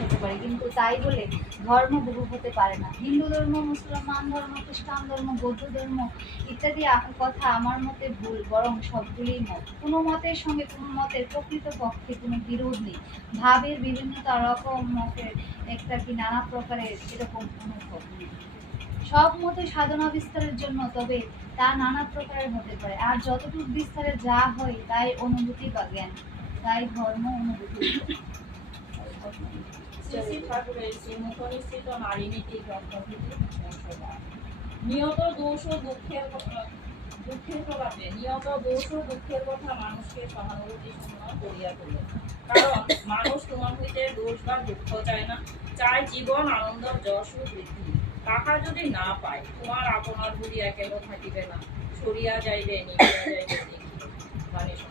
হতে পারে, কিন্তু তাই বলে ধর্ম বহু হতে পারে না। হিন্দু ধর্ম, মুসলমান ধর্ম, খ্রিস্টান ধর্ম, বৌদ্ধ ধর্ম ইত্যাদি কথা আমার মতে ভুল, বরং সবগুলিই মত। কোনো মতের সঙ্গে কোনো মতের প্রকৃতপক্ষে কোনো বিরোধ নেই। ভাবের বিভিন্নতা রকম মতের একটা কি নানা প্রকারের এরকম অনুভব নেই। সব মতে সাধনা বিস্তারের জন্য, তবে তা নানা প্রকারের হতে পারে, আর যতটুকু বিস্তারে যা হয় তাই অনুভূতি বা জ্ঞান, তাই ধর্ম অনুভূতি। শ্রী শ্রী ঠাকুরের শ্রীমুখনিসৃত নারীনীতি গ্রন্থটিতে সংশোধন। নিয়ত দোষ ও দুঃখের প্রভাবে নিয়ত দোষ ও দুঃখের কথা মানুষকে সহানুভূতি শূন্য করিয়া তোলে। কারণ মানুষ তোমার হইতে দোষ বা দুঃখ চায় না, চায় জীবন আনন্দ যশ ও বৃদ্ধি। তাহা যদি না পায়, তোমার আপনার বলিয়া কেন থাকিবে না, সরিয়া যাইবে, নিবিয়া যাইবে, দেখিবে।